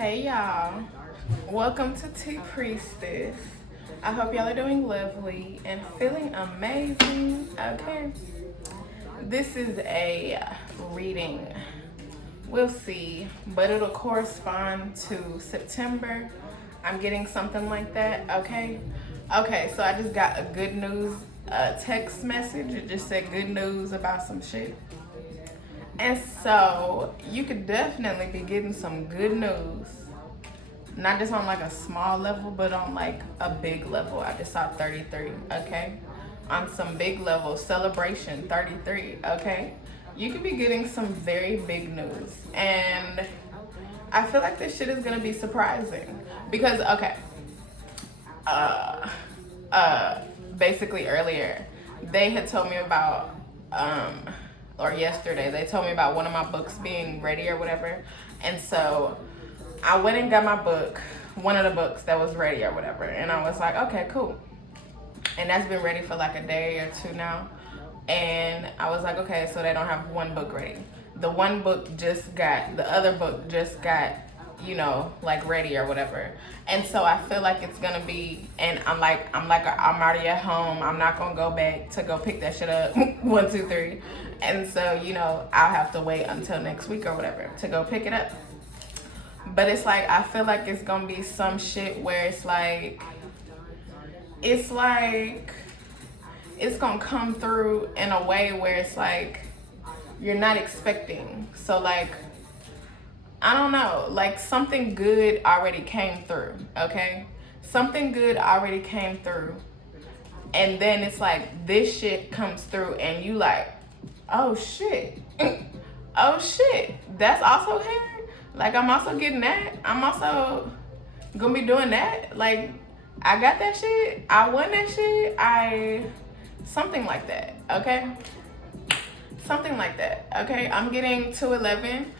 Hey y'all, welcome to Tea Priestess. I hope y'all are doing lovely and feeling amazing. Okay, this is a reading. We'll see, but it'll correspond to September. I'm getting something like that. Okay, so I just got a good news text message. It just said good news about some shit. And so you could definitely be getting some good news. Not just on like a small level, but on like a big level. I just saw 33, okay? On some big level, celebration 33, okay? You could be getting some very big news. And I feel like this shit is gonna be surprising. Because, okay, basically earlier, they had told me about, or yesterday, they told me about one of my books being ready or whatever. And so I went and got my book, one of the books that was ready or whatever. And I was like, okay, cool. And that's been ready for like a day or two now. And I was like, okay, so they don't have one book ready. The one book just got, the other book just got, you know, like ready or whatever. And so I feel like it's gonna be, and I'm already at home. I'm not gonna go back to go pick that shit up. 1, 2, 3. And so, you know, I'll have to wait until next week or whatever to go pick it up. But it's like, I feel like it's gonna be some shit where it's gonna come through in a way where it's like, you're not expecting. So like, I don't know, like something good already came through, okay? Something good already came through. And then it's like, this shit comes through and you like, oh shit. Oh shit, that's also here? Like I'm also getting that? I'm also gonna be doing that? Like, I got that shit, I won that shit, something like that, okay? Something like that, okay? I'm getting 211.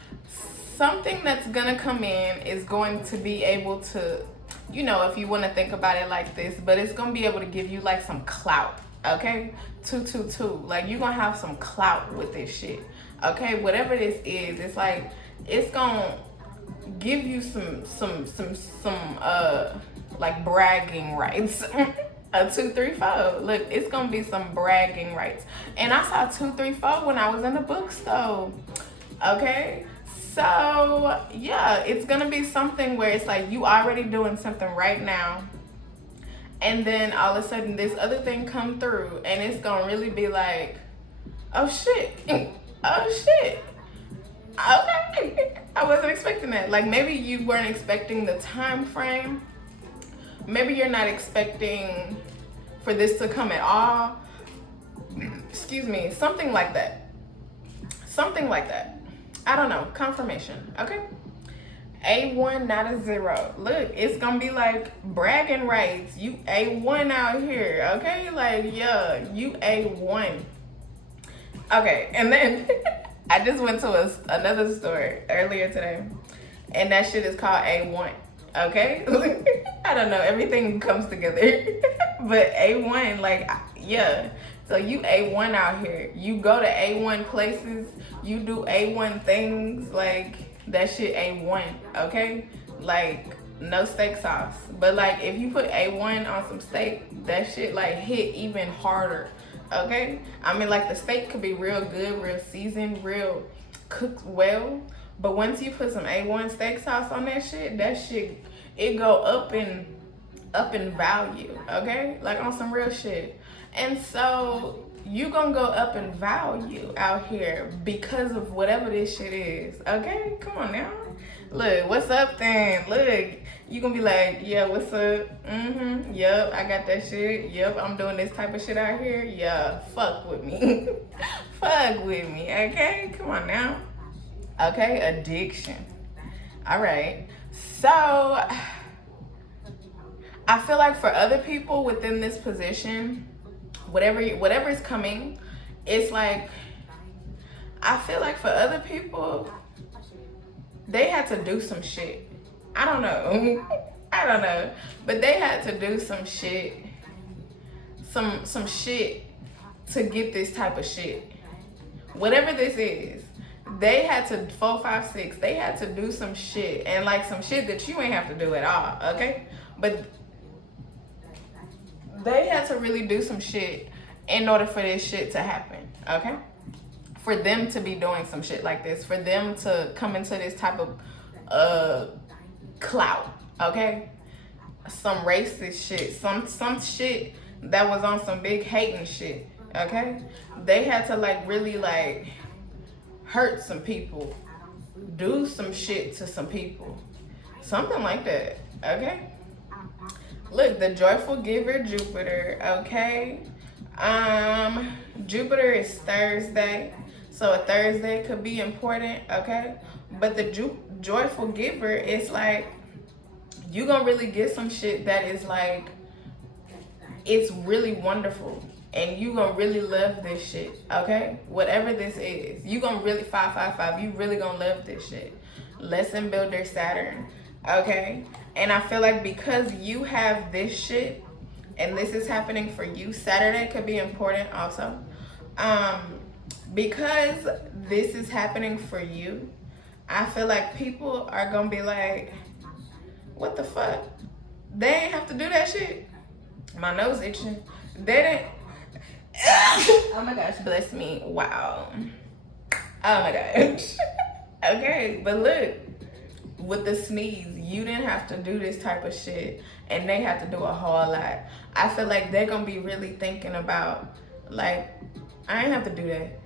Something that's gonna come in is going to be able to, you know, if you want to think about it like this, but it's gonna be able to give you like some clout, okay? 222, like you're gonna have some clout with this shit, okay? Whatever this is, it's like, it's gonna give you some like bragging rights. A 2, 3, 4. Look, it's gonna be some bragging rights. And I saw 2, 3, 4 when I was in the bookstore, okay? So yeah, it's gonna be something where it's like you already doing something right now, and then all of a sudden this other thing come through, and it's gonna really be like, oh shit, oh shit, okay, I wasn't expecting that. Like maybe you weren't expecting the time frame, maybe you're not expecting for this to come at all, excuse me, something like that, I don't know, confirmation, okay? A1, not a 0. Look, it's gonna be like bragging rights. You A1 out here, okay? Like, yeah, you A1. Okay, and then I just went to another store earlier today, and that shit is called A1, okay? I don't know, everything comes together. But A1, like, yeah. So you A1 out here. You go to A1 places, you do A1 things, like that shit A1, okay? Like no steak sauce. But like if you put A1 on some steak, that shit like hit even harder, okay? I mean like the steak could be real good, real seasoned, real cooked well. But once you put some A1 steak sauce on that shit, it go up in value, okay? Like on some real shit. And so you gonna go up in value out here because of whatever this shit is, okay? Come on now. Look, what's up then? Look, you gonna be like, yeah, what's up? Yep, I got that shit. Yep, I'm doing this type of shit out here. Yeah, fuck with me. Fuck with me, okay? Come on now. Okay, addiction. All right, so I feel like for other people within this position, whatever is coming, it's like, I feel like for other people, they had to do some shit. I don't know. I don't know. But they had to do some shit, some shit to get this type of shit. Whatever this is, they had to 4, 5, 6. They had to do some shit, and like some shit that you ain't have to do at all. Okay, but they had to really do some shit in order for this shit to happen. Okay, for them to be doing some shit like this, for them to come into this type of clout. Okay, some racist shit, some shit that was on some big hating shit. Okay, they had to like really like hurt some people, do some shit to some people, something like that. Okay, look, the joyful giver, Jupiter. Okay, Jupiter is Thursday, so a Thursday could be important. Okay, but the joyful giver is like, you gonna really get some shit that is like, it's really wonderful, and you gonna really love this shit. Okay, whatever this is, you gonna really 555, you really gonna love this shit. Lesson builder, Saturn. Okay, and I feel like because you have this shit and this is happening for you, Saturday could be important also. Because this is happening for you, I feel like people are gonna be like, what the fuck? They ain't have to do that shit. My nose itching. They didn't. Oh my gosh, bless me. Wow. Oh my gosh. Okay, but look, with the sneeze, you didn't have to do this type of shit, and they have to do a whole lot. I feel like they're gonna be really thinking about, like, I didn't have to do that.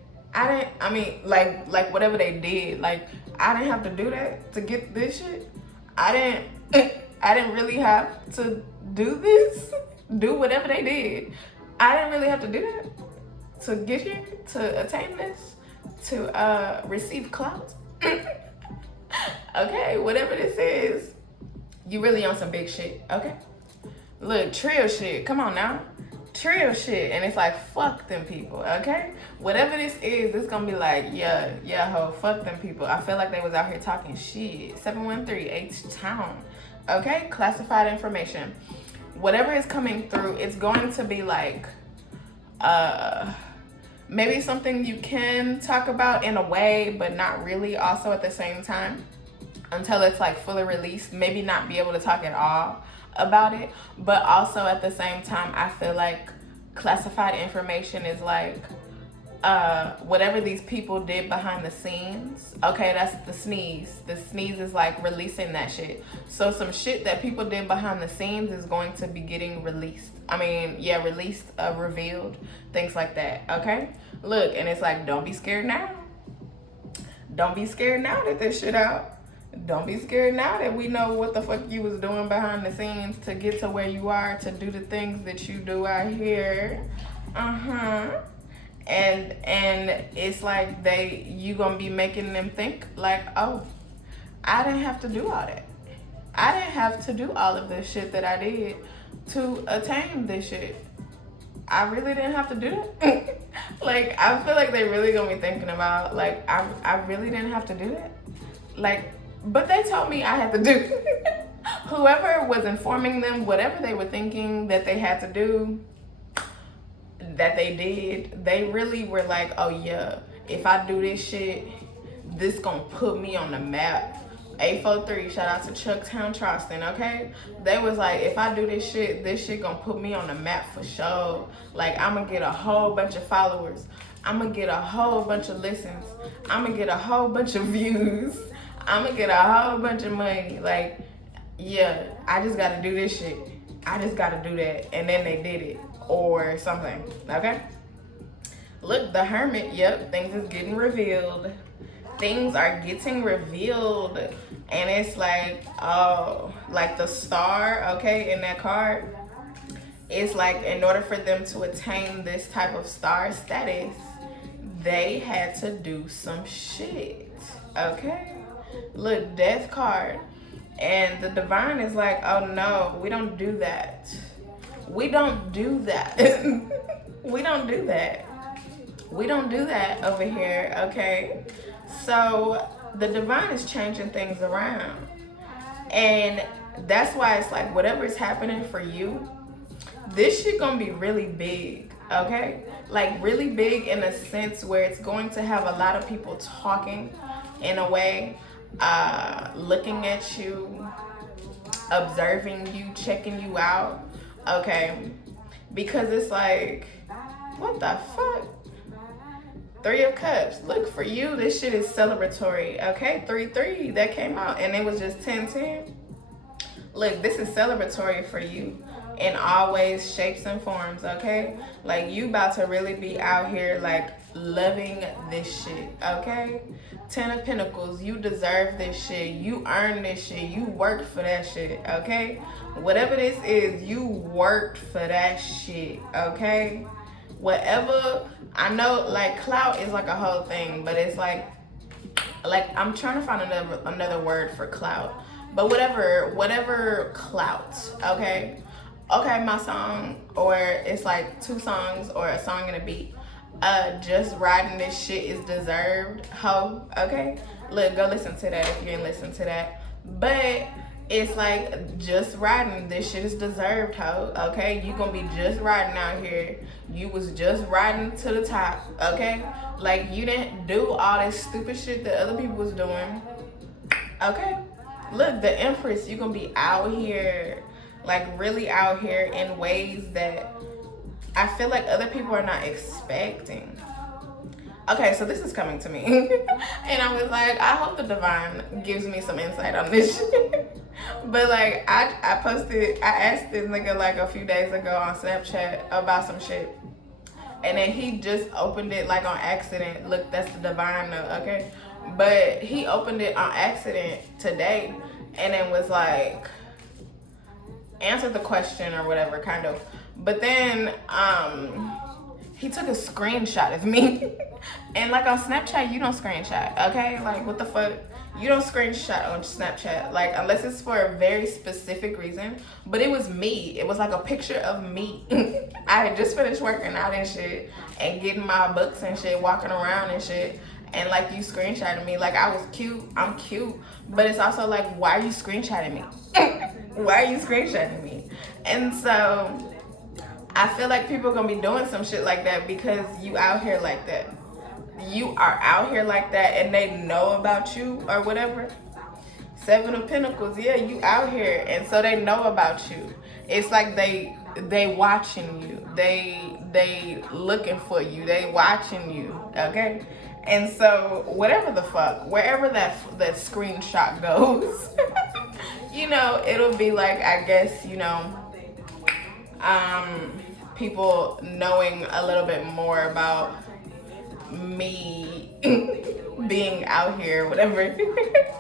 I mean, like whatever they did, like, I didn't have to do that to get this shit. I didn't really have to do this, do whatever they did. I didn't really have to do that to get here, to attain this, to receive clout. Okay, whatever this is, you really on some big shit. Okay, look, trill shit, come on now, trill shit. And it's like, fuck them people. Okay, whatever this is, this gonna be like, yeah ho, fuck them people. I feel like they was out here talking shit. 713 H-Town. Okay, classified information. Whatever is coming through, it's going to be like maybe something you can talk about in a way, but not really also at the same time, until it's like fully released. Maybe not be able to talk at all about it, but also at the same time, I feel like classified information is like whatever these people did behind the scenes. Okay, that's the sneeze. The sneeze is like releasing that shit. So some shit that people did behind the scenes is going to be getting released. I mean, yeah, released, revealed, things like that. Okay, look, and it's like, don't be scared now. Don't be scared now that this shit out. Don't be scared now that we know what the fuck you was doing behind the scenes to get to where you are, to do the things that you do out here. And it's like you gonna be making them think like, oh, I didn't have to do all that. I didn't have to do all of this shit that I did to attain this shit. I really didn't have to do that. Like, I feel like they really gonna be thinking about, like, I really didn't have to do that. Like, but they told me I had to do. Whoever was informing them, whatever they were thinking that they had to do, that they did, they really were like, oh yeah, if I do this shit, this gonna put me on the map. 843, shout out to Chucktown, Charleston. Okay, they was like, if I do this shit gonna put me on the map for sure. Like, I'm gonna get a whole bunch of followers, I'm gonna get a whole bunch of listens, I'm gonna get a whole bunch of views, I'm gonna get a whole bunch of money. Like, yeah, I just gotta do this shit, I just gotta do that. And then they did it or something. Okay, look, the Hermit. Yep, things is getting revealed. Things are getting revealed, and it's like, oh, like the star, okay, in that card. It's like, in order for them to attain this type of star status, they had to do some shit. Okay, look, Death card, and the Divine is like, oh no, we don't do that. We don't do that. We don't do that. We don't do that over here. Okay, so the Divine is changing things around, and that's why it's like, whatever is happening for you, this shit gonna be really big. okay? Like really big in a sense where it's going to have a lot of people talking in a way, looking at you, observing you, checking you out, okay? Because it's like, what the fuck? 3 of Cups. Look, for you, this shit is celebratory, okay? 3-3, that came out, and it was just 10-10. Look, this is celebratory for you in all ways, shapes, and forms, okay? Like, you about to really be out here, like, loving this shit, okay? 10 of Pentacles, you deserve this shit. You earn this shit. You worked for that shit, okay? Whatever this is, you worked for that shit, okay? Whatever, I know, like, clout is like a whole thing, but it's like I'm trying to find another word for clout. But whatever clout, okay? Okay, my song, or it's like 2 songs or a song and a beat. Just riding this shit is deserved, ho, okay? Look, go listen to that if you ain't listened to that. But it's like, just riding this shit is deserved, ho, okay? You gonna be just riding out here. You was just riding to the top, okay? Like, you didn't do all this stupid shit that other people was doing, okay? Look, the Empress, you gonna be out here, like really out here in ways that I feel like other people are not expecting. Okay, so this is coming to me. And I was like, I hope the divine gives me some insight on this shit. But like, I asked this nigga like a few days ago on Snapchat about some shit. And then he just opened it like on accident. Look, that's the divine note, okay? But he opened it on accident today and then was like, answered the question or whatever, kind of. But then he took a screenshot of me. And like on Snapchat, you don't screenshot, okay? Like, what the fuck? You don't screenshot on Snapchat, like, unless it's for a very specific reason. But it was me. It was like a picture of me. I had just finished working out and shit and getting my books and shit, walking around and shit. And like, you screenshotted me. Like, I was cute. I'm cute. But it's also like, why are you screenshotting me? Why are you screenshotting me? And so I feel like people are gonna be doing some shit like that because you out here like that. You are out here like that and they know about you or whatever. 7 of Pentacles, yeah, you out here, and so they know about you. It's like they watching you. They looking for you. They watching you, okay? And so whatever the fuck, wherever that screenshot goes, you know, it'll be like, I guess, you know, people knowing a little bit more about me being out here, whatever.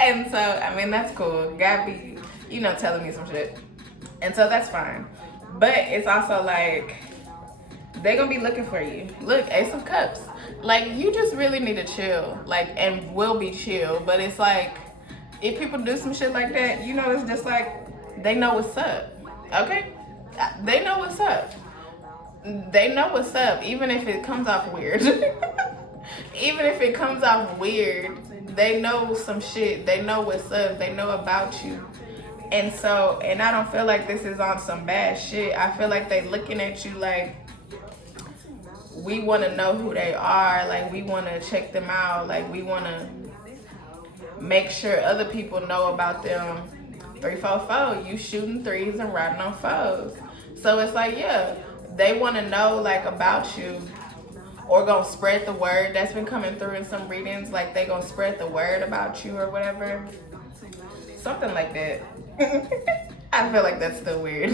And so, I mean, that's cool. God be, you know, telling me some shit. And so that's fine. But it's also like, they're gonna be looking for you. Look, Ace of Cups. Like, you just really need to chill. Like, and will be chill. But it's like, if people do some shit like that, you know, it's just like, they know what's up. Okay? They know what's up. They know what's up, even if it comes off weird. Even if it comes off weird, they know some shit. They know what's up. They know about you. And so, and I don't feel like this is on some bad shit. I feel like they looking at you like, we want to know who they are. Like, we want to check them out. Like, we want to make sure other people know about them. 3-4-4, you shooting 3s and riding on 4s. So it's like, yeah, they want to know, like, about you, or gonna spread the word. That's been coming through in some readings, like they gonna spread the word about you or whatever, something like that. I feel like that's still weird.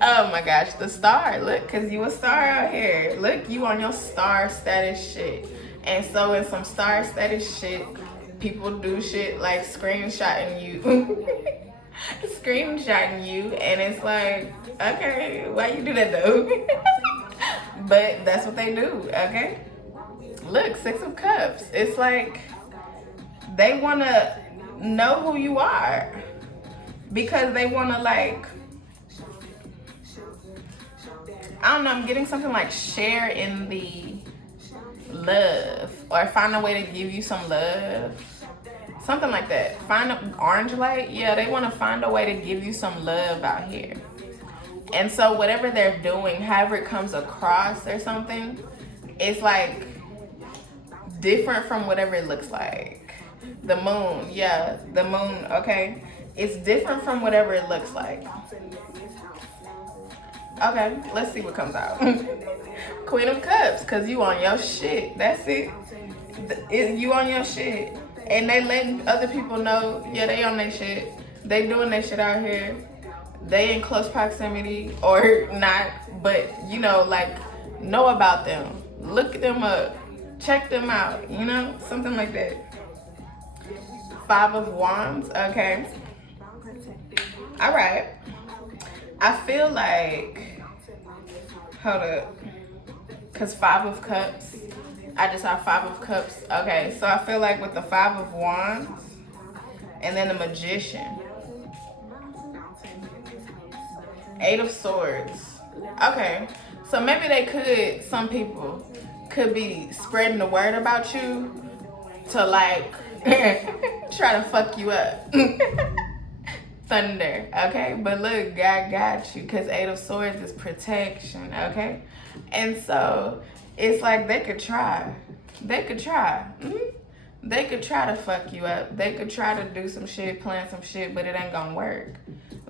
Oh my gosh, the star. Look, because you a star out here. Look, you on your star status shit. And so in some star status shit, people do shit like screenshotting you. Screenshotting you, and it's like, okay, why you do that though? But that's what they do, okay? Look, 6 of Cups. It's like, they want to know who you are. Because they want to, like, I don't know, I'm getting something like share in the love. Or find a way to give you some love. Something like that. Find an orange light. Yeah, they want to find a way to give you some love out here. And so whatever they're doing, however it comes across or something, it's like different from whatever it looks like. The moon, yeah, the moon, okay? It's different from whatever it looks like. Okay, let's see what comes out. Queen of Cups, because you on your shit. That's it. You on your shit. And they letting other people know, yeah, they on their shit. They doing their shit out here. They in close proximity or not, but you know, like, know about them. Look them up. Check them out, you know? Something like that. 5 of Wands, okay. All right. I feel like, hold up. Because 5 of Cups, I just have 5 of Cups. Okay, so I feel like with the 5 of Wands and then the Magician. 8 of Swords. Okay, so maybe they could, some people could be spreading the word about you to like try to fuck you up. Thunder, okay? But look, God got you, because 8 of Swords is protection, okay? And so it's like they could try. They could try. They could try to fuck you up. They could try to do some shit, plan some shit, but it ain't gonna work.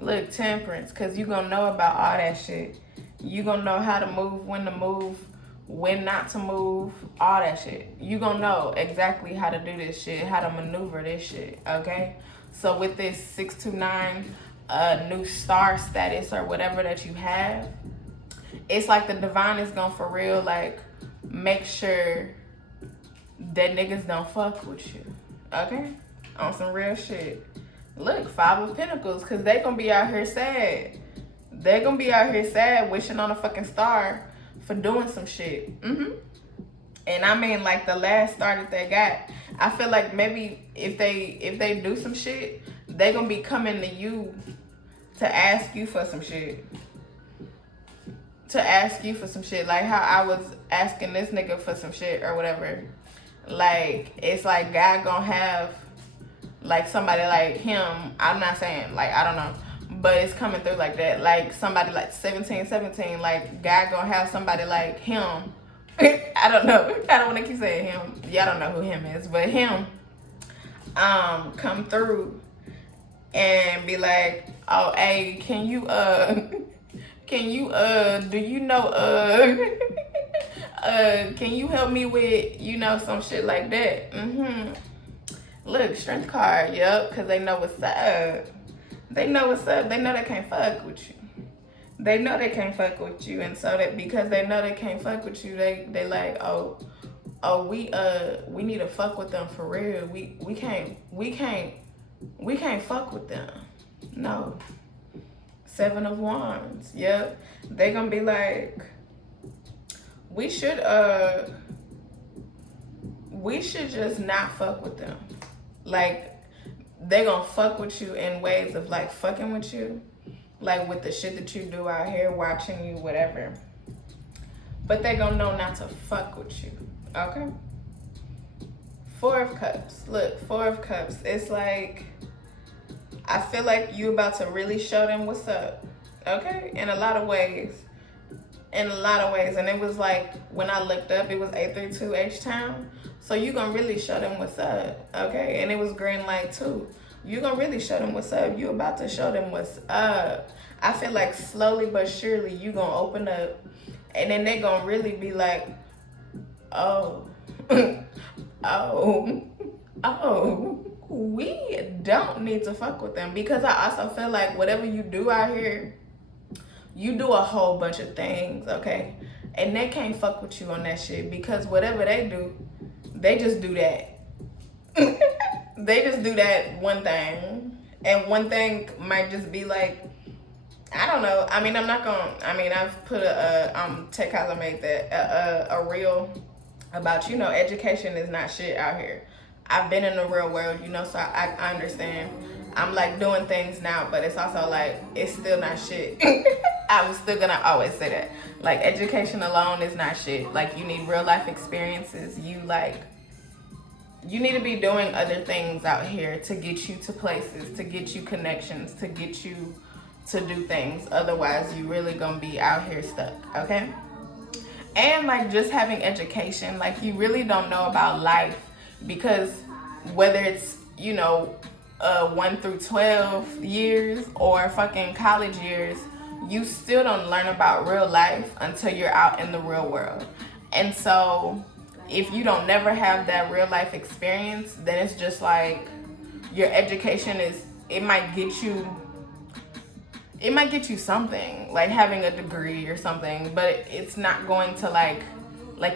Look, Temperance, because you gonna know about all that shit. You gonna know how to move, when not to move, all that shit. You gonna know exactly how to do this shit, how to maneuver this shit, okay? So with this 629 new star status or whatever that you have, it's like the divine is gonna for real, like, make sure that niggas don't fuck with you, okay? On some real shit. Look, 5 of Pentacles, because they gonna be out here sad. They're gonna be out here sad, wishing on a fucking star for doing some shit. And I mean, like, the last star that they got, I feel like maybe if they do some shit, they gonna be coming to you to ask you for some shit. To ask you for some shit. Like how I was asking this nigga for some shit or whatever. Like, it's like God gonna have like somebody like him. I'm not saying, like, I don't know, but it's coming through like that. Like somebody like 1717, like God gonna have somebody like him. I don't know. I don't want to keep saying him. Y'all don't know who him is, but him come through and be like, oh, hey, can you do you know can you help me with, you know, some shit like that? Look, Strength card, yep, because they know what's up. They know what's up. They know they can't fuck with you. They know they can't fuck with you, and so that because they know they can't fuck with you, they like, oh, we need to fuck with them for real. We can't fuck with them. No. 7 of Wands. Yep. They gonna be like, we should just not fuck with them. Like, they gonna fuck with you in ways of like fucking with you, like with the shit that you do out here, watching you, whatever. But they gonna know not to fuck with you, okay? 4 of Cups. Look, 4 of Cups. It's like, I feel like you about to really show them what's up, okay? In a lot of ways. And it was like, when I looked up, it was 832 H-Town. So you gonna really show them what's up, okay? And it was green light too. You gonna really show them what's up. You about to show them what's up. I feel like slowly but surely you gonna open up, and then they gonna really be like, oh, we don't need to fuck with them. Because I also feel like whatever you do out here, you do a whole bunch of things, okay? And they can't fuck with you on that shit, because whatever they do, they just do that. They just do that one thing. And one thing might just be like, I don't know. I mean, I've put Taycasso made that, a reel about, you know, education is not shit out here. I've been in the real world, you know, so I understand. I'm like doing things now, but it's also like, it's still not shit. I'm still gonna always say that. Like, education alone is not shit. Like, you need real life experiences. You need to be doing other things out here to get you to places, to get you connections, to get you to do things. Otherwise, you really gonna be out here stuck, okay? And like just having education, like you really don't know about life, because whether it's, you know, 1 through 12 years or fucking college years, you still don't learn about real life until you're out in the real world. And so if you don't never have that real life experience, then it's just like your education is, it might get you something, like having a degree or something, but it's not going to like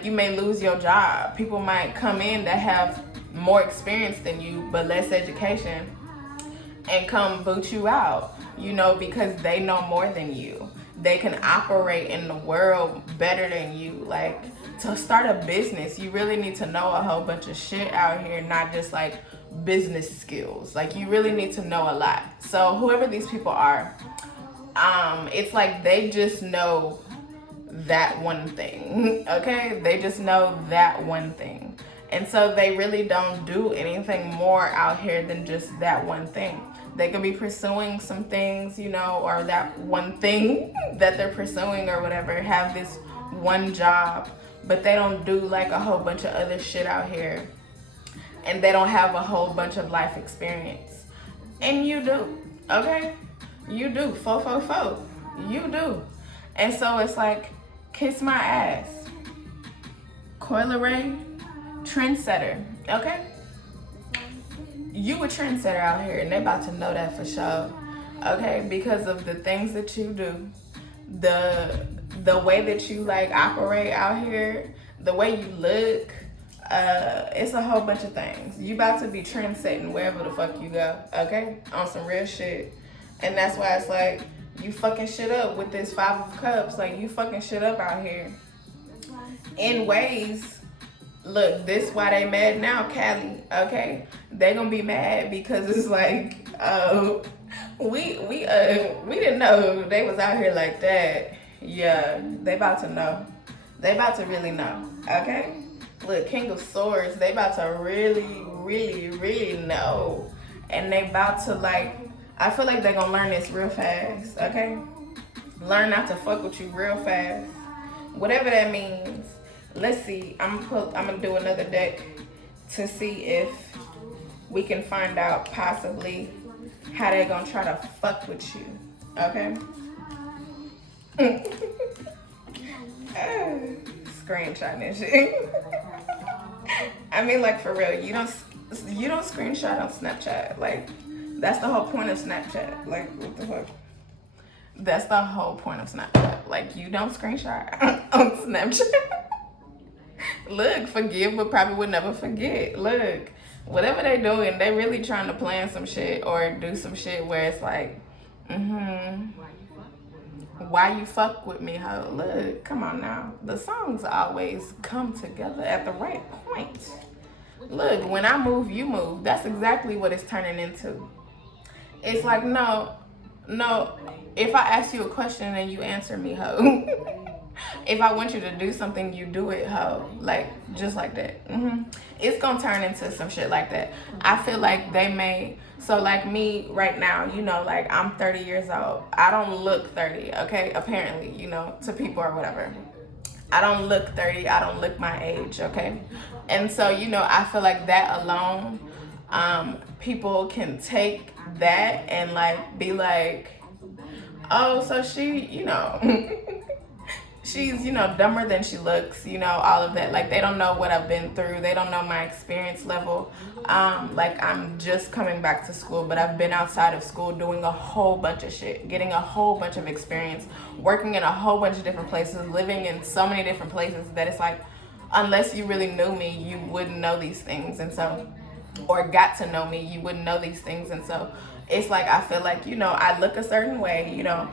you may lose your job. People might come in that have more experience than you but less education and come boot you out, you know, because they know more than you. They can operate in the world better than you. Like, to start a business, you really need to know a whole bunch of shit out here, not just like business skills. Like, you really need to know a lot. So whoever these people are, it's like they just know that one thing, okay? They just know that one thing. And so they really don't do anything more out here than just that one thing. They could be pursuing some things, you know, or that one thing that they're pursuing or whatever, have this one job, but they don't do like a whole bunch of other shit out here. And they don't have a whole bunch of life experience. And you do, okay? You do, fo. You do. And so it's like, kiss my ass. Coil Ray, trendsetter, okay? You a trendsetter out here, and they about to know that for sure, okay? Because of the things that you do, the way that you like operate out here, the way you look, it's a whole bunch of things. You about to be trendsetting wherever the fuck you go, okay? On some real shit. And that's why it's like, you fucking shit up with this 5 of Cups. Like, you fucking shit up out here in ways. Look, this why they mad now, Cali, okay? They gonna be mad because it's like, we didn't know they was out here like that. Yeah, they about to know. They about to really know, okay? Look, King of Swords, they about to really know. And they about to like, I feel like they gonna learn this real fast, okay? Learn not to fuck with you real fast. Whatever that means. Let's see, I'm gonna do another deck to see if we can find out possibly how they're gonna try to fuck with you, okay? Screenshot this shit. I mean, like, for real, you don't screenshot on Snapchat. Like, that's the whole point of Snapchat. Like, what the fuck? That's the whole point of Snapchat. Like, you don't screenshot on Snapchat. Look, forgive, but probably would never forget. Look, whatever they doing, they really trying to plan some shit or do some shit where it's like, why you fuck with me, ho? Look, come on now. The songs always come together at the right point. Look, when I move, you move. That's exactly what it's turning into. It's like, no. If I ask you a question and you answer me, ho. If I want you to do something, you do it, ho. Like, just like that. It's gonna turn into some shit like that. I feel like they may, so like me right now, you know, like I'm 30 years old. I don't look 30, okay? Apparently, you know, to people or whatever. I don't look 30. I don't look my age, okay? And so, you know, I feel like that alone, people can take that and like be like, oh, so she, you know, she's, you know, dumber than she looks, you know, all of that. Like, they don't know what I've been through. They don't know my experience level. Like, I'm just coming back to school, but I've been outside of school doing a whole bunch of shit, getting a whole bunch of experience, working in a whole bunch of different places, living in so many different places that it's like, unless you really knew me, you wouldn't know these things. And so, or got to know me, you wouldn't know these things. And so it's like, I feel like, you know, I look a certain way, you know.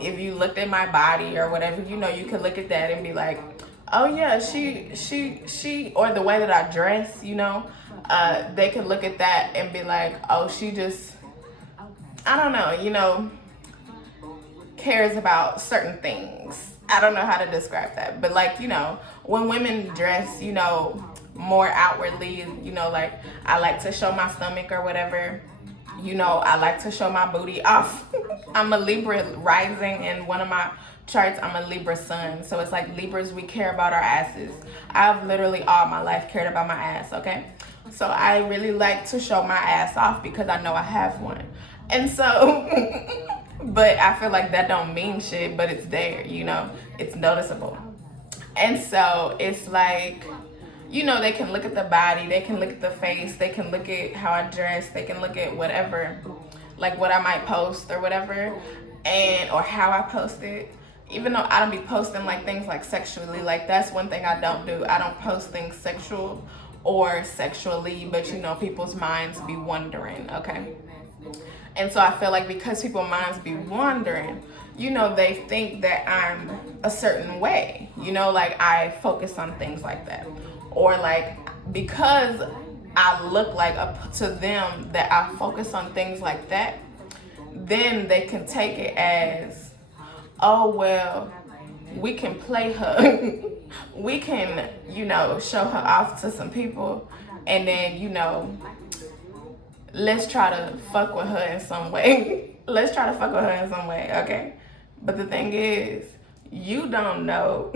If you looked at my body or whatever, you know, you could look at that and be like, oh yeah, she, or the way that I dress, you know, they could look at that and be like, oh, she just, I don't know, you know, cares about certain things. I don't know how to describe that, but like, you know, when women dress, you know, more outwardly, you know, like I like to show my stomach or whatever. You know, I like to show my booty off. I'm a Libra rising, and one of my charts, I'm a Libra sun. So it's like Libras, we care about our asses. I've literally all my life cared about my ass, okay? So I really like to show my ass off because I know I have one. And so, but I feel like that don't mean shit, but it's there, you know? It's noticeable. And so it's like, you know, they can look at the body, they can look at the face, they can look at how I dress, they can look at whatever, like what I might post or whatever, and or how I post it. Even though I don't be posting like things like sexually, like that's one thing I don't do. I don't post things sexual or sexually, but you know, people's minds be wondering, okay? And so I feel like because people's minds be wondering, you know, they think that I'm a certain way, you know, like I focus on things like that. Or like, because I look like to them that I focus on things like that, then they can take it as, oh, well, we can play her. We can, you know, show her off to some people. And then, you know, let's try to fuck with her in some way. Let's try to fuck with her in some way, okay? But the thing is, you don't know.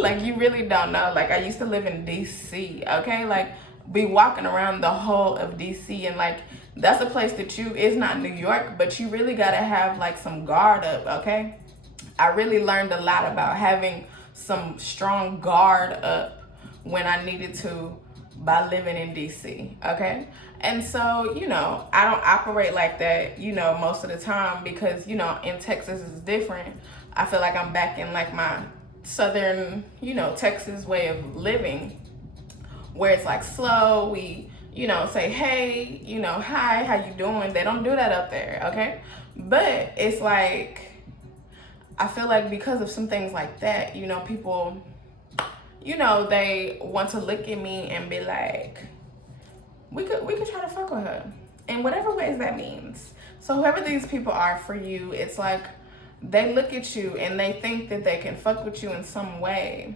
Like, you really don't know. Like, I used to live in DC, okay? Like, be walking around the whole of DC, and like, that's a place that it's not New York, but you really gotta have like some guard up, okay? I really learned a lot about having some strong guard up when I needed to by living in DC, okay? And so, you know, I don't operate like that, you know, most of the time because, you know, in Texas it's different. I feel like I'm back in like my southern, you know, Texas way of living, where it's like slow. We, you know, say, hey, you know, hi, how you doing? They don't do that up there, okay? But it's like, I feel like because of some things like that, you know, people, you know, they want to look at me and be like, we could try to fuck with her in whatever ways that means. So whoever these people are for you, it's like they look at you and they think that they can fuck with you in some way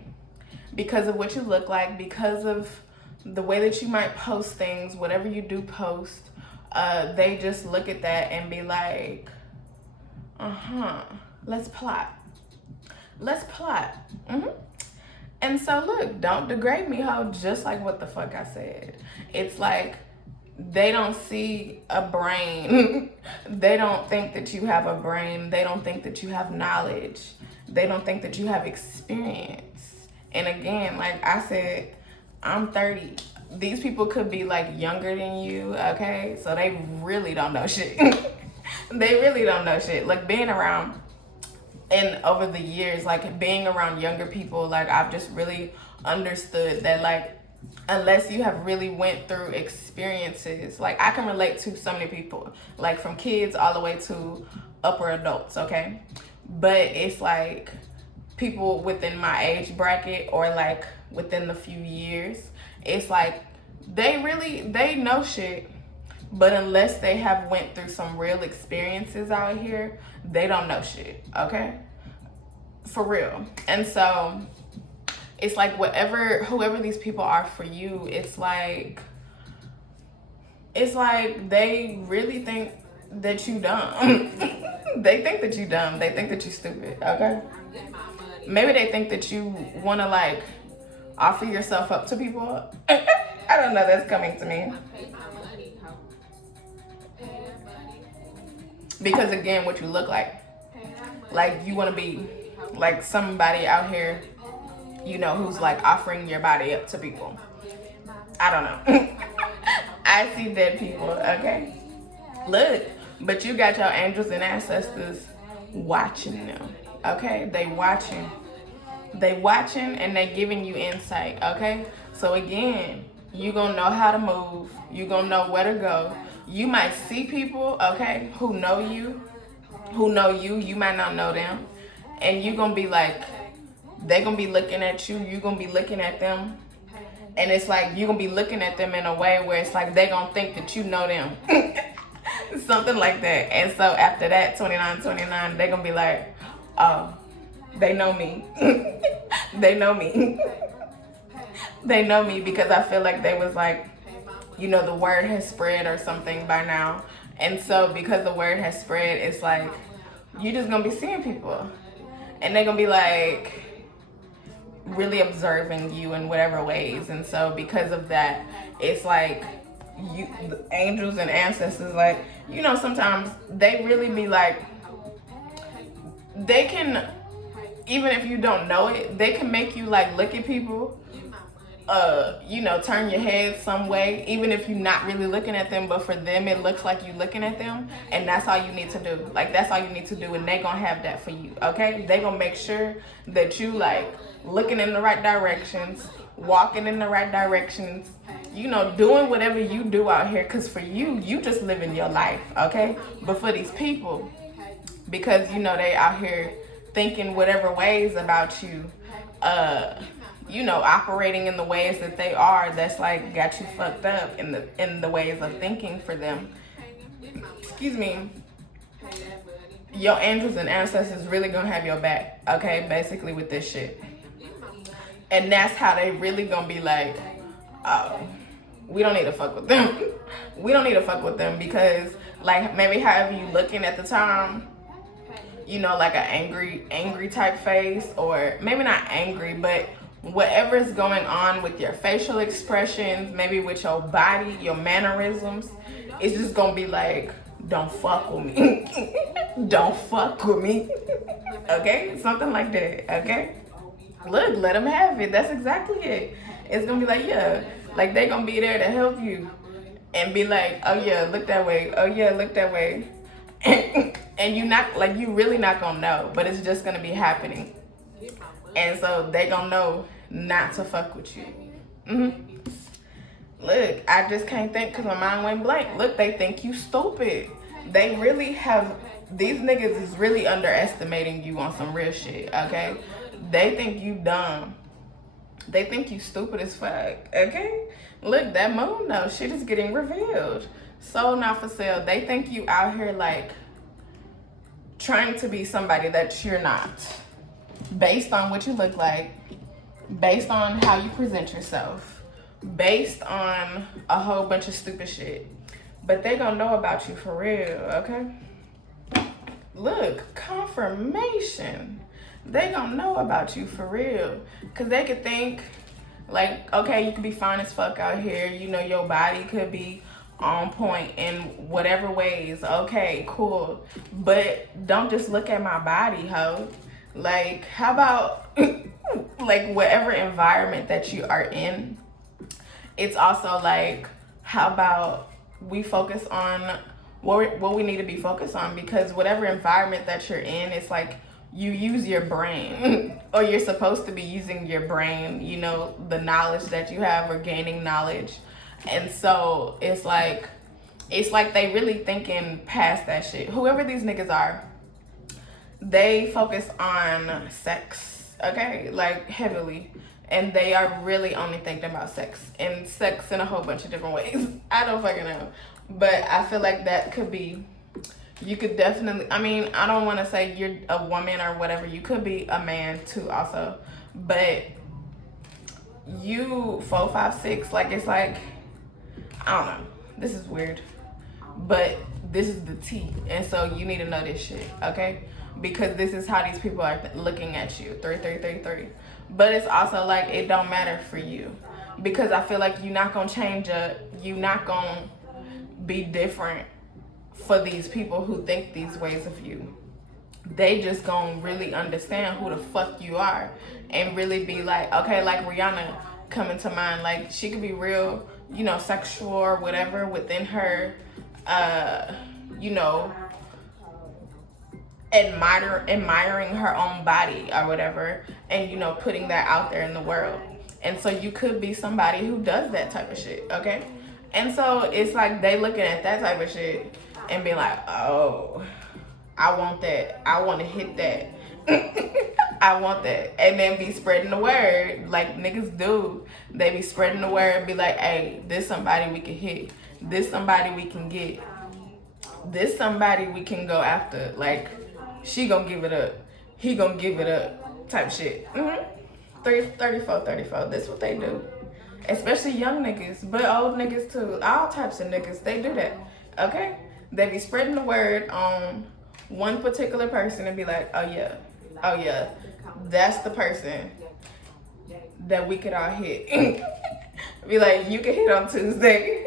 because of what you look like, because of the way that you might post things, whatever you do post. They just look at that and be like, let's plot. Let's plot. And so look, don't degrade me, ho, just like what the fuck I said. It's like they don't see a brain. They don't think that you have a brain. They don't think that you have knowledge. They don't think that you have experience. And again, like I said, I'm 30. These people could be like younger than you, okay? So they really don't know shit. They really don't know shit. Like being around, and over the years, like being around younger people, like I've just really understood that, like, unless you have really went through experiences, like I can relate to so many people, like from kids all the way to upper adults, okay? But it's like people within my age bracket or like within the few years, it's like they know shit, but unless they have went through some real experiences out here, they don't know shit, okay? For real. And so it's like whoever these people are for you, it's like they really think that you dumb. They think that you dumb. They think that you stupid, okay? Maybe they think that you want to like offer yourself up to people. I don't know, that's coming to me. Because again, what you look like you want to be like somebody out here, you know, who's like offering your body up to people. I don't know. I see dead people, okay? Look, but you got your angels and ancestors watching them, okay? They watching and they giving you insight, okay? So again, you gonna know how to move. You gonna know where to go. You might see people, okay, who know you. You might not know them. And you gonna be like, they gonna be looking at you. You gonna be looking at them. And it's like, you gonna be looking at them in a way where it's like, they gonna think that you know them. Something like that. And so after that, 29, they gonna be like, oh, they know me. They know me. They know me because I feel like they was like, you know, the word has spread or something by now. And so because the word has spread, it's like you just gonna be seeing people, and they're gonna be like really observing you in whatever ways. And so because of that, it's like you, the angels and ancestors, like, you know, sometimes they really be like, they can, even if you don't know it, they can make you like look at people, you know, turn your head some way, even if you're not really looking at them, but for them it looks like you looking at them, and that's all you need to do. Like, that's all you need to do, and they gonna have that for you, okay? They gonna make sure that you like looking in the right directions, walking in the right directions, you know, doing whatever you do out here, because for you just living your life, okay? But for these people, because, you know, they out here thinking whatever ways about you, you know, operating in the ways that they are, that's like got you fucked up in the ways of thinking for them. Excuse me. Your angels and ancestors really gonna have your back, okay? Basically with this shit. And that's how they really gonna be like, oh, we don't need to fuck with them. We don't need to fuck with them because, like, maybe however you looking at the time, you know, like an angry type face, or maybe not angry, but whatever's going on with your facial expressions, maybe with your body, your mannerisms, it's just gonna be like, don't fuck with me. Don't fuck with me. Okay? Something like that, okay? Look, let them have it. That's exactly it. It's gonna be like, yeah, like they gonna be there to help you and be like, oh yeah, look that way. Oh yeah, look that way. And you not, like, you really not gonna know, but it's just gonna be happening. And so they gonna know not to fuck with you. Look, I just can't think because my mind went blank. Look, they think you stupid. They really have, these niggas is really underestimating you on some real shit, okay? They think you dumb. They think you stupid as fuck, okay? Look, that moon though, shit is getting revealed. Soul not for sale. They think you out here like trying to be somebody that you're not, based on what you look like, based on how you present yourself, based on a whole bunch of stupid shit. But they gonna know about you for real, okay? Look, confirmation. They gonna know about you for real. Cause they could think like, okay, you could be fine as fuck out here. You know, your body could be on point in whatever ways. Okay, cool. But don't just look at my body, ho. Like, how about like whatever environment that you are in, it's also like, how about we focus on what we need to be focused on, because whatever environment that you're in, it's like you use your brain or you're supposed to be using your brain, you know, the knowledge that you have, or gaining knowledge. And so it's like they really thinking past that shit. Whoever these niggas are, they focus on sex, okay? Like heavily. And they are really only thinking about sex, and sex in a whole bunch of different ways. I don't fucking know. But I feel like that could be, you could definitely, I mean, I don't want to say you're a woman or whatever. You could be a man too also. But you 4, 5, 6, like, it's like, I don't know. This is weird. But this is the tea. And so you need to know this shit, okay? Because this is how these people are looking at you. 3, 3, 3, 3. But it's also like, it don't matter for you, because I feel like you're not gonna change you're not gonna be different for these people who think these ways of you. They just gonna really understand who the fuck you are, and really be like, okay, like Rihanna coming to mind, like she could be real, you know, sexual or whatever within her, you know, admiring her own body or whatever, and, you know, putting that out there in the world. And so you could be somebody who does that type of shit, okay? And so it's like they looking at that type of shit and be like, oh, I want that. I want to hit that. I want that. And then be spreading the word like niggas do. They be spreading the word and be like, hey, this somebody we can hit. This somebody we can get. This somebody we can go after. Like, she gonna give it up, he gonna give it up type shit. 34, that's what they do. Especially young niggas, but old niggas too. All types of niggas, they do that, okay? They be spreading the word on one particular person and be like, oh yeah, that's the person that we could all hit. Be like, you can hit on Tuesday.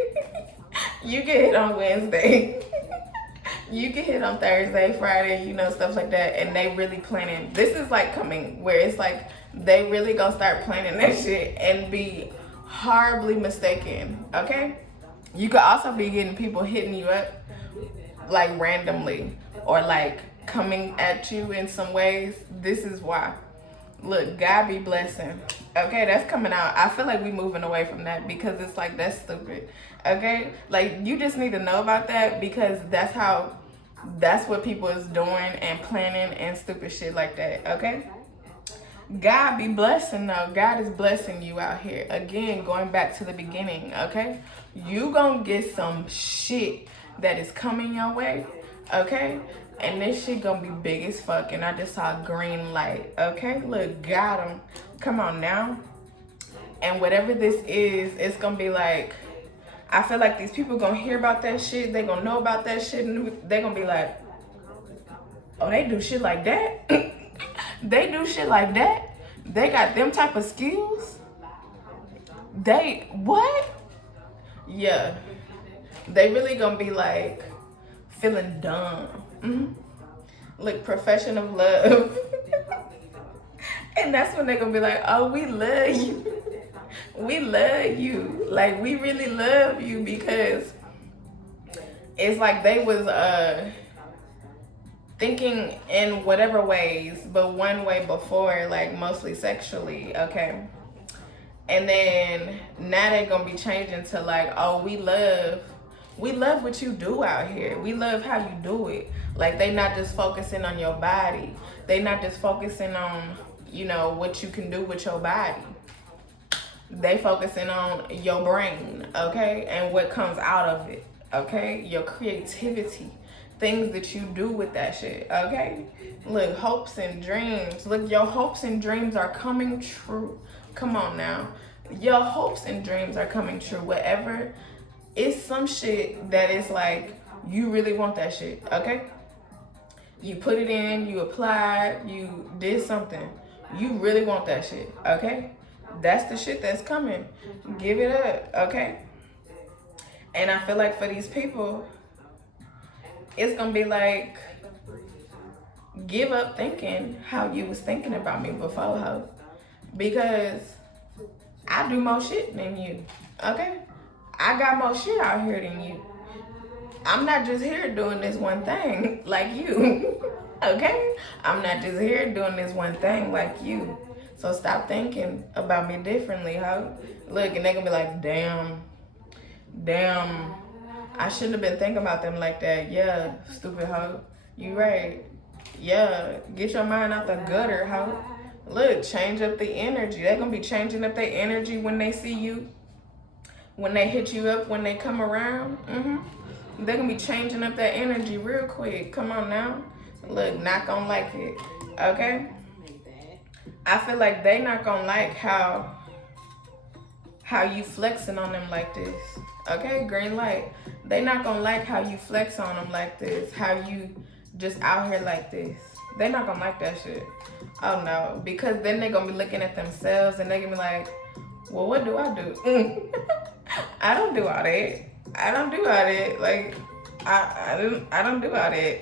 You can hit on Wednesday. You can hit on Thursday, Friday, you know, stuff like that. And they really planning. This is like coming where it's like they really gonna start planning that shit and be horribly mistaken, okay? You could also be getting people hitting you up like randomly or like coming at you in some ways. This is why. Look, God be blessing. Okay, that's coming out. I feel like we moving away from that because it's like, that's stupid. Okay, like you just need to know about that because that's what people is doing and planning and stupid shit like that. Okay, God be blessing though. God is blessing you out here. Again, going back to the beginning. Okay, you gonna get some shit that is coming your way. Okay, and this shit gonna be big as fuck. And I just saw a green light. Okay, look, got him. Come on now. And whatever this is, it's gonna be like, I feel like these people gonna hear about that shit. They gonna know about that shit. And they gonna be like, oh, they do shit like that? They do shit like that? They got them type of skills? They, what? Yeah. They really gonna be like, feeling dumb. Look, profession of love. And that's when they're gonna be like, oh, we love you. We love you. Like, we really love you because it's like they was thinking in whatever ways, but one way before, like mostly sexually, okay? And then now they're gonna be changing to like, oh, we love what you do out here. We love how you do it. Like, they not just focusing on your body. They not just focusing on, you know, what you can do with your body. They focusing on your brain, okay? And what comes out of it, okay? Your creativity. Things that you do with that shit, okay? Look, hopes and dreams. Look, your hopes and dreams are coming true. Come on now. Your hopes and dreams are coming true. Whatever. It's some shit that is like, you really want that shit, okay? You put it in, you applied, you did something. You really want that shit, okay? That's the shit that's coming. Give it up, okay? And I feel like for these people, it's gonna be like, give up thinking how you was thinking about me before, ho. Because I do more shit than you, okay? I got more shit out here than you. I'm not just here doing this one thing like you, okay? I'm not just here doing this one thing like you. So stop thinking about me differently, ho. Look, and they gonna be like, damn, I shouldn't have been thinking about them like that. Yeah, stupid ho. You right. Yeah, get your mind out the gutter, ho. Look, change up the energy. They're gonna be changing up their energy when they see you. When they hit you up, when they come around, they're gonna be changing up that energy real quick. Come on now. Look, not gonna like it, okay? I feel like they not gonna like how you flexing on them like this, okay? Green light. They not gonna like how you flex on them like this, how you just out here like this. They not gonna like that shit. Oh no, because then they gonna be looking at themselves and they gonna be like, well, what do I do? I don't do all that. I don't do all that. Like, I don't do all that.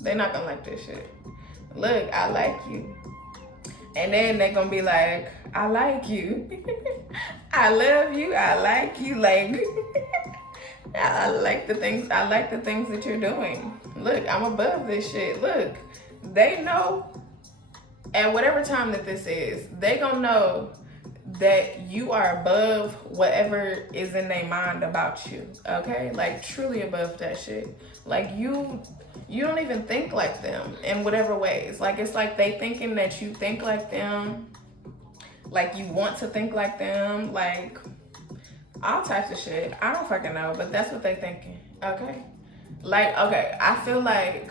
They not gonna like this shit. Look, I like you. And then they gonna be like, I like you. I love you. I like you. Like, I like the things that you're doing. Look, I'm above this shit. Look, they know at whatever time that this is, they gonna know that you are above whatever is in their mind about you, okay? Like, truly above that shit. Like, you don't even think like them in whatever ways. Like, it's like they thinking that you think like them, like you want to think like them, like all types of shit. I don't fucking know, but that's what they thinking, okay? Like, okay, I feel like,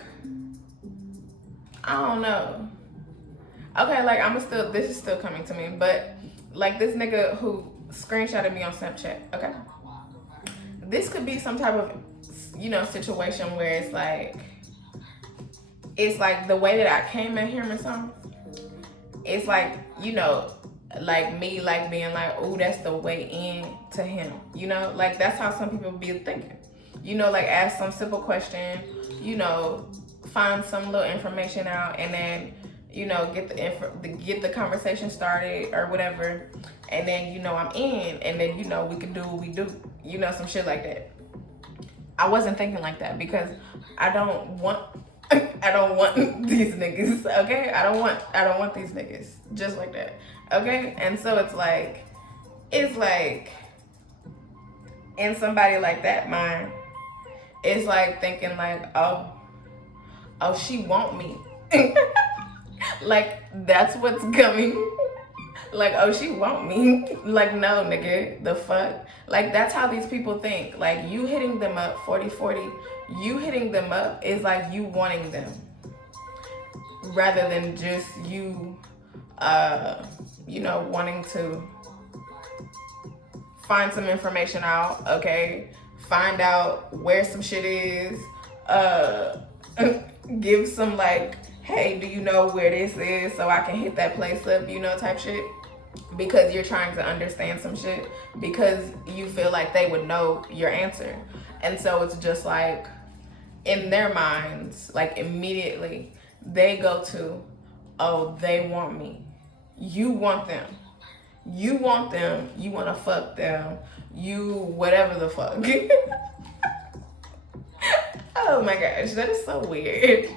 I don't know. Okay, like, this is still coming to me, but like this nigga who screenshotted me on Snapchat, okay? This could be some type of you know, situation where it's like the way that I came at him or something. It's like, you know, like me, like being like, oh, that's the way in to him, you know, like that's how some people be thinking, you know, like ask some simple question, you know, find some little information out, and then, you know, get the conversation started or whatever, and then, you know, I'm in, and then, you know, we can do what we do, you know, some shit like that. I wasn't thinking like that because I don't want these niggas, okay? I don't want these niggas just like that, okay? And so it's like in somebody like that mind, it's like thinking like, oh, she want me. Like that's what's coming. Like, oh, she want me. Like, no, nigga, the fuck? Like, that's how these people think. Like, you hitting them up, 40-40, you hitting them up is like you wanting them. Rather than just you, you know, wanting to find some information out, okay? Find out where some shit is. Give some, like, hey, do you know where this is so I can hit that place up, you know, type shit. Because you're trying to understand some shit, because you feel like they would know your answer. And so it's just like, in their minds, like immediately, they go to, oh, they want me. You want them. You want them. You want to fuck them. You whatever the fuck. Oh my gosh, that is so weird.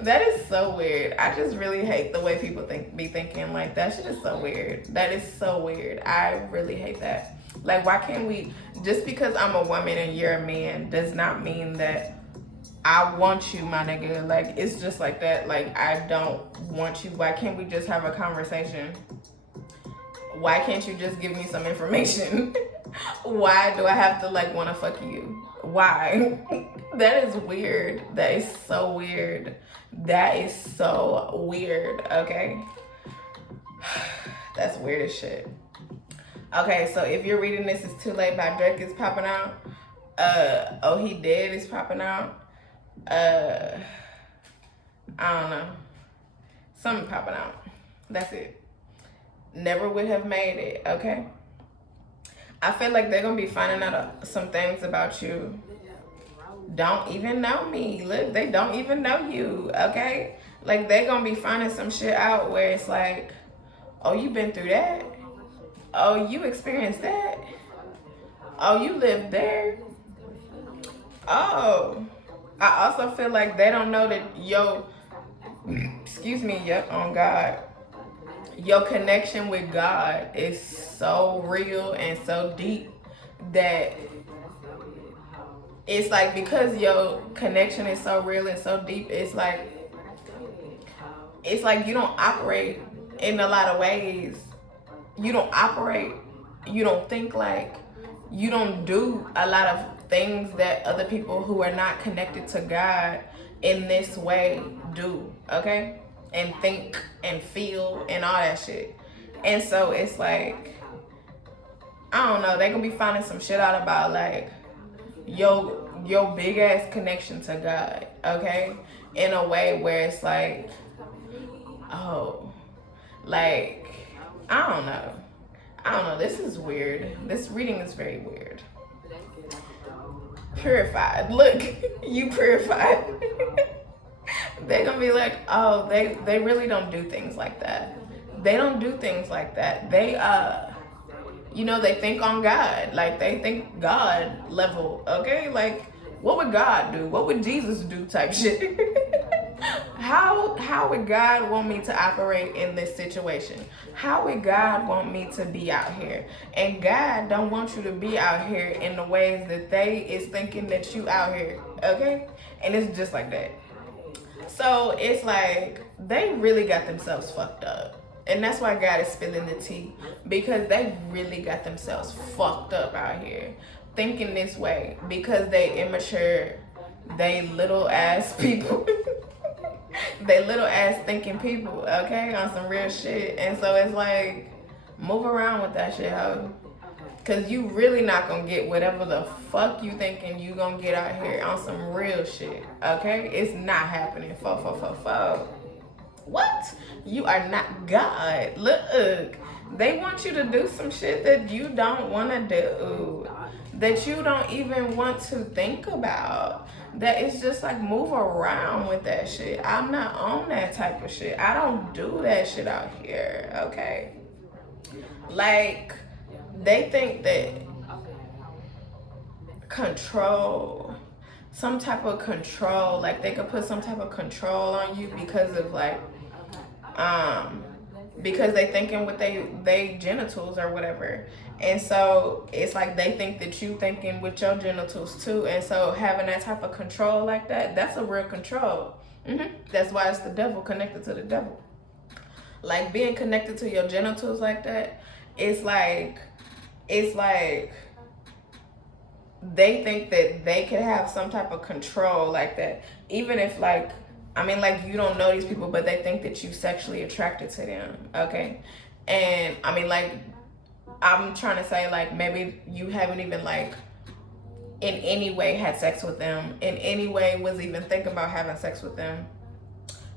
That is so weird. I just really hate the way people be thinking. Like, that shit is so weird. That is so weird. I really hate that. Like, why can't we, just because I'm a woman and you're a man does not mean that I want you, my nigga. Like, it's just like that. Like, I don't want you. Why can't we just have a conversation? Why can't you just give me some information? Why do I have to, like, want to fuck you? Why? That is weird. That is so weird. That is so weird, okay? That's weird as shit. Okay, so if you're reading this, It's Too Late by Drake is popping out. Oh, He Dead is popping out. I don't know. Something popping out. That's it. Never Would Have Made It, okay? I feel like they're gonna be finding out some things about you. Don't even know me. Look, they don't even know you, okay? Like, they gonna be finding some shit out where it's like, oh, you been through that? Oh, you experienced that? Oh, you lived there? Oh. I also feel like they don't know that on God, your connection with God is so real and so deep that it's like, because your connection is so real and so deep, it's like you don't operate in a lot of ways. You don't operate, you don't think like, you don't do a lot of things that other people who are not connected to God in this way do, okay? And think and feel and all that shit. And so it's like, I don't know, they gonna be finding some shit out about like your big ass connection to God, okay? In a way where it's like, oh, like, I don't know, this is weird. This reading is very weird. Purified, look, you purified. They're gonna be like, oh, they really don't do things like that. They don't do things like that. They you know, they think on God. Like, they think God level, okay? Like, what would God do? What would Jesus do type shit? How would God want me to operate in this situation? How would God want me to be out here? And God don't want you to be out here in the ways that they is thinking that you out here, okay? And it's just like that. So it's like, they really got themselves fucked up. And that's why God is spilling the tea, because they really got themselves fucked up out here thinking this way, because they immature, they little ass people. They little ass thinking people, okay, on some real shit. And so it's like, move around with that shit, ho. Cause you really not gonna get whatever the fuck you thinking you gonna get out here on some real shit, okay? It's not happening. What? You are not God. Look, they want you to do some shit that you don't want to do, that you don't even want to think about. That it's just like move around with that shit. I'm not on that type of shit. I don't do that shit out here, okay? Like, they think that control, some type of control, like they could put some type of control on you because of like, because they thinking with they genitals or whatever. And so it's like they think that you thinking with your genitals too. And so having that type of control like that, that's a real control. That's why it's the devil connected to the devil. Like being connected to your genitals like that, it's like they think that they could have some type of control like that. Even if like, I mean, like you don't know these people, but they think that you sexually attracted to them, okay? And I mean, like, I'm trying to say like maybe you haven't even like in any way had sex with them, in any way was even thinking about having sex with them.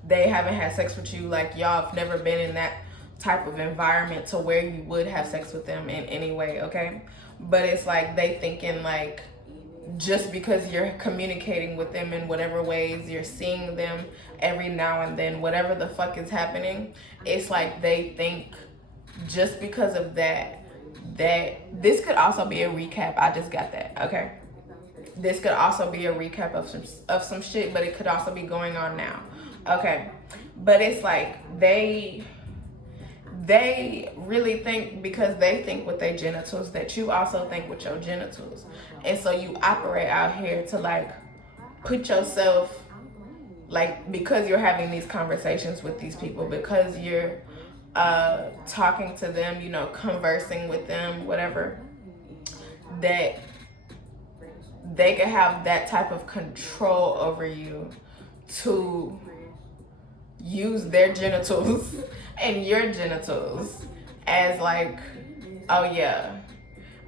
They haven't had sex with you, like y'all have never been in that type of environment to where you would have sex with them in any way, okay? But it's like they thinking like just because you're communicating with them in whatever ways, you're seeing them every now and then, whatever the fuck is happening, it's like they think just because of that this could also be a recap. I just got that, okay? This could also be a recap of some shit, but it could also be going on now, okay? But it's like they really think, because they think with their genitals, that you also think with your genitals. And so you operate out here to like put yourself, like, because you're having these conversations with these people, because you're talking to them, you know, conversing with them, whatever, that they can have that type of control over you to use their genitals and your genitals as like, oh yeah,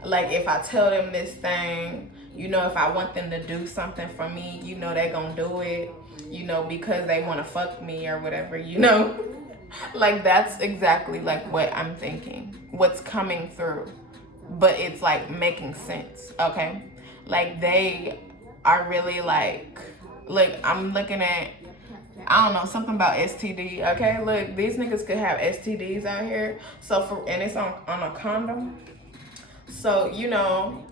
like if I tell them this thing, you know, if I want them to do something for me, you know, they gonna do it, you know, because they want to fuck me or whatever, you know. Like that's exactly like what I'm thinking, what's coming through, but it's like making sense, okay? Like they are really like I'm looking at, I don't know, something about STD, okay? Look, these niggas could have STDs out here. So and it's on a condom. So, you know,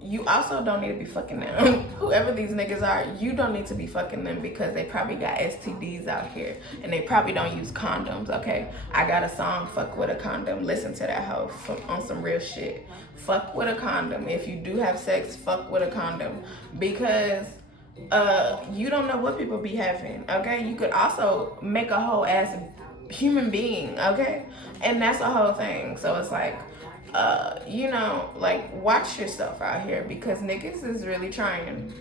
you also don't need to be fucking them. Whoever these niggas are, you don't need to be fucking them because they probably got STDs out here and they probably don't use condoms, okay? I got a song, Fuck With A Condom. Listen to that hoe on some real shit. Fuck with a condom. If you do have sex, fuck with a condom. Because you don't know what people be having, okay? You could also make a whole ass human being, okay? And that's a whole thing. So it's like, you know, like watch yourself out here because niggas is really trying.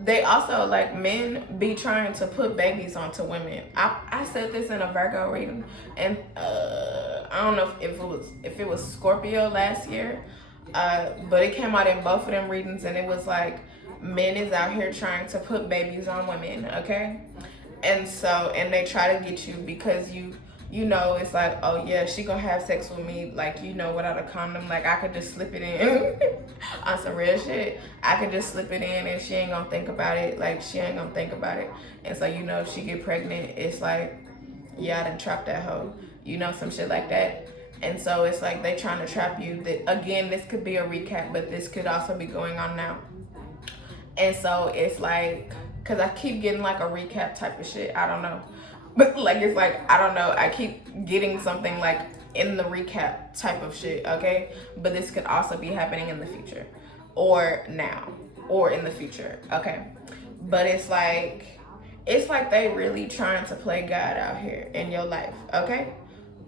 They also, like, men be trying to put babies onto women. I said this in a Virgo reading, and I don't know if it was Scorpio last year, but it came out in both of them readings, and it was like men is out here trying to put babies on women, okay? And so, and they try to get you because you know, it's like, oh yeah, she gonna have sex with me, like, you know, without a condom. Like, I could just slip it in on some real shit. I could just slip it in and she ain't gonna think about it. Like, she ain't gonna think about it. And so, you know, if she get pregnant, it's like, yeah, I done trapped that hoe. You know, some shit like that. And so it's like they trying to trap you. That, again, this could be a recap, but this could also be going on now. And so it's like, because I keep getting like a recap type of shit. I don't know. But like, it's like, I don't know. I keep getting something like in the recap type of shit, okay? But this could also be happening in the future or now or in the future, okay? But it's like they really trying to play God out here in your life, okay?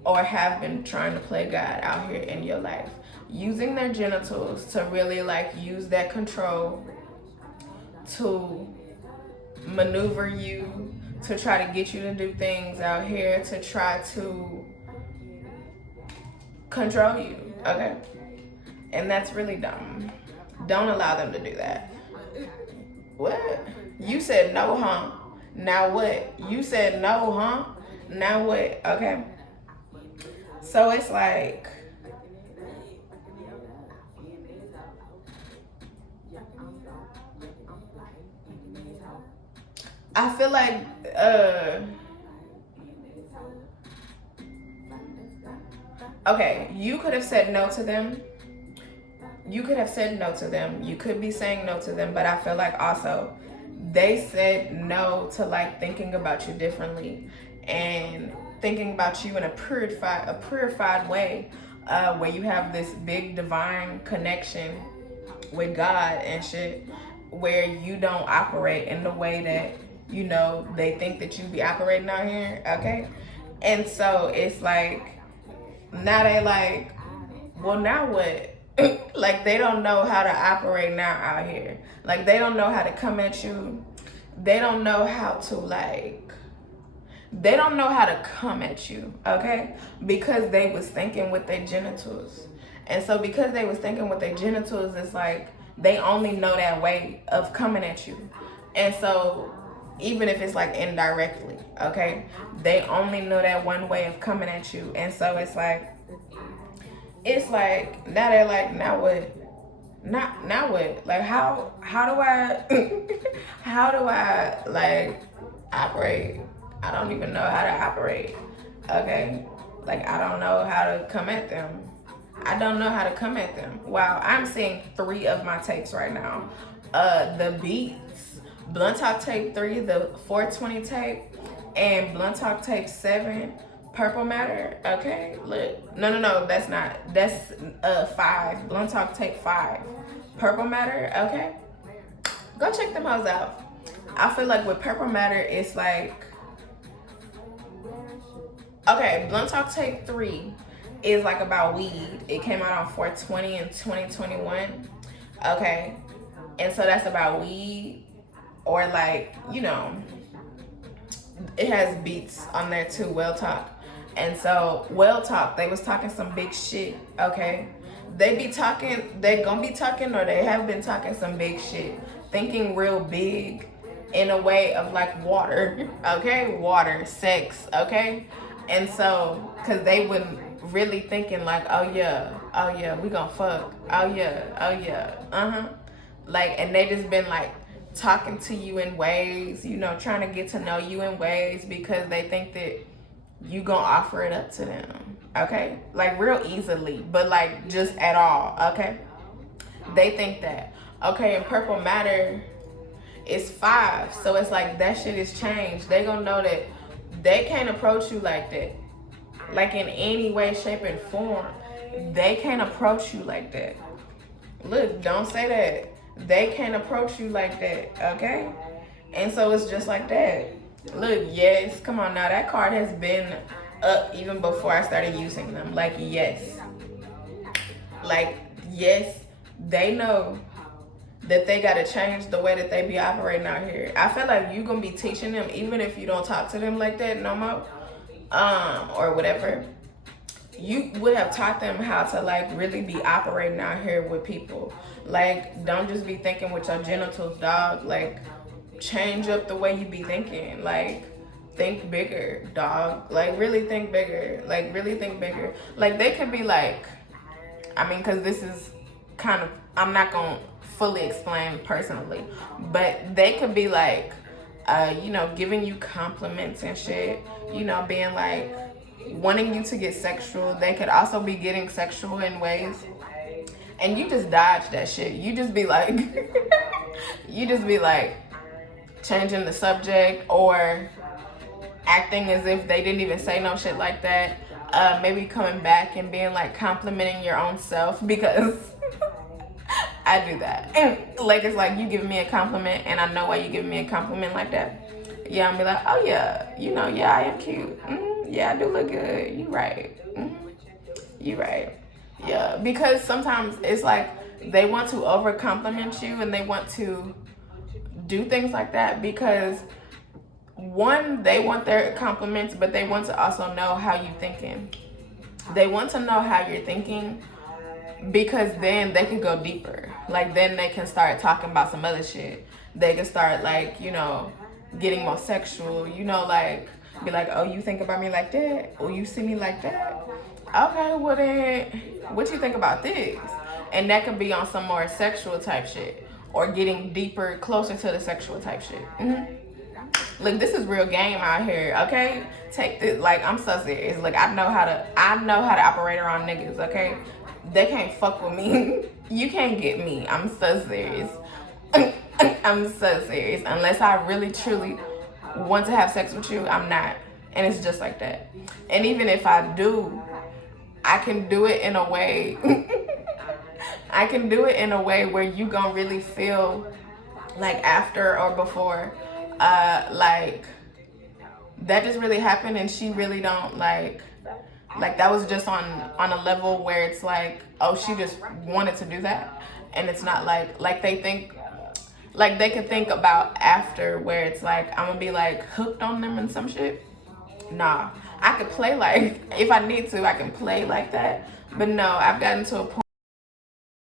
Or have been trying to play God out here in your life. Using their genitals to really like use that control to maneuver you, to try to get you to do things out here, to try to control you, okay? And that's really dumb. Don't allow them to do that. What? You said no, huh? Now what? You said no, huh? Now what? Okay. So it's like, I feel like okay, you could have said no to them. You could have said no to them. You could be saying no to them, but I feel like also they said no to like thinking about you differently and thinking about you in a purified way, where you have this big divine connection with God and shit, where you don't operate in the way that, you know, they think that you be operating out here, okay? And so it's like, now they like, well, now what? Like, they don't know how to operate now out here. Like, they don't know how to come at you. They don't know how to, like, they don't know how to come at you, okay? Because they was thinking with their genitals. And so because they was thinking with their genitals, it's like, they only know that way of coming at you. And so, even if it's like indirectly, okay? They only know that one way of coming at you. And so it's like, now they're like, now what? Now what? Like, how do I how do I like operate? I don't even know how to operate. Okay? Like, I don't know how to come at them. I don't know how to come at them. Wow, I'm seeing 3 of my tapes right now. The Beats, Blunt Talk Tape 3, the 420 tape, and Blunt Talk Tape 7. Purple Matter, okay? Look, no, that's not. That's 5. Blunt Talk Tape 5. Purple Matter, okay? Go check them hoes out. I feel like with Purple Matter, it's like, okay, Blunt Talk Tape 3 is like about weed. It came out on 420 in 2021, okay? And so that's about weed, or like, you know, it has beats on there too, Well Talk. And so, Well Talk, they was talking some big shit, okay? They gonna be talking, or they have been talking some big shit. Thinking real big in a way of like water, okay? Water, sex, okay? And so, cause they wouldn't really thinking like, oh yeah, we gonna fuck. Oh yeah, Like, and they just been like talking to you in ways, you know, trying to get to know you in ways because they think that you gonna offer it up to them, okay? Like, real easily, but like just at all, okay? They think that, okay, in Purple Matter, it's 5, so it's like that shit is changed. They gonna know that they can't approach you like that, like in any way, shape, and form. They can't approach you like that. Look, don't say that. They can't approach you like that, okay? And so it's just like that. Look, yes, come on now. That card has been up even before I started using them. Like, yes. Like, yes, they know that they got to change the way that they be operating out here. I feel like you going to be teaching them, even if you don't talk to them like that no more, or whatever. You would have taught them how to, like, really be operating out here with people. Like, don't just be thinking with your genitals, dog. Like, change up the way you be thinking. Like, think bigger, dog. Like, really think bigger. Like, really think bigger. Like, they could be like, I mean, because this is kind of, I'm not going to fully explain personally, but they could be like, you know, giving you compliments and shit, you know, being like, wanting you to get sexual. They could also be getting sexual in ways, and you just dodge that shit. You just be like, changing the subject or acting as if they didn't even say no shit like that. Maybe coming back and being like complimenting your own self, because I do that. And like, it's like you giving me a compliment and I know why you giving me a compliment like that. Yeah, I'm be like, oh yeah, you know, yeah, I am cute. Yeah, I do look good. You right. You right. Yeah, because sometimes it's like they want to over compliment you and they want to do things like that because, one, they want their compliments, but they want to also know how you're thinking. They want to know how you're thinking because then they can go deeper. Like, then they can start talking about some other shit. They can start, like, you know, getting more sexual, you know, like, be like, oh, you think about me like that? Oh, you see me like that? Okay, well then, what you think about this? And that could be on some more sexual type shit, or getting deeper, closer to the sexual type shit. Look, this is real game out here, okay? Take this, like, I'm so serious. Like, I know how to operate around niggas, okay? They can't fuck with me. You can't get me. I'm so serious. I'm so serious. Unless I really, truly want to have sex with you, I'm not. And it's just like that. And even if I do, I can do it in a way. I can do it in a way where you gonna really feel like after or before, like that just really happened, and she really don't like that was just on a level where it's like, oh, she just wanted to do that, and it's not like they think, like they could think about after, where it's like I'm gonna be like hooked on them and some shit. Nah, I could play like, if I need to, I can play like that, but no, I've gotten to a point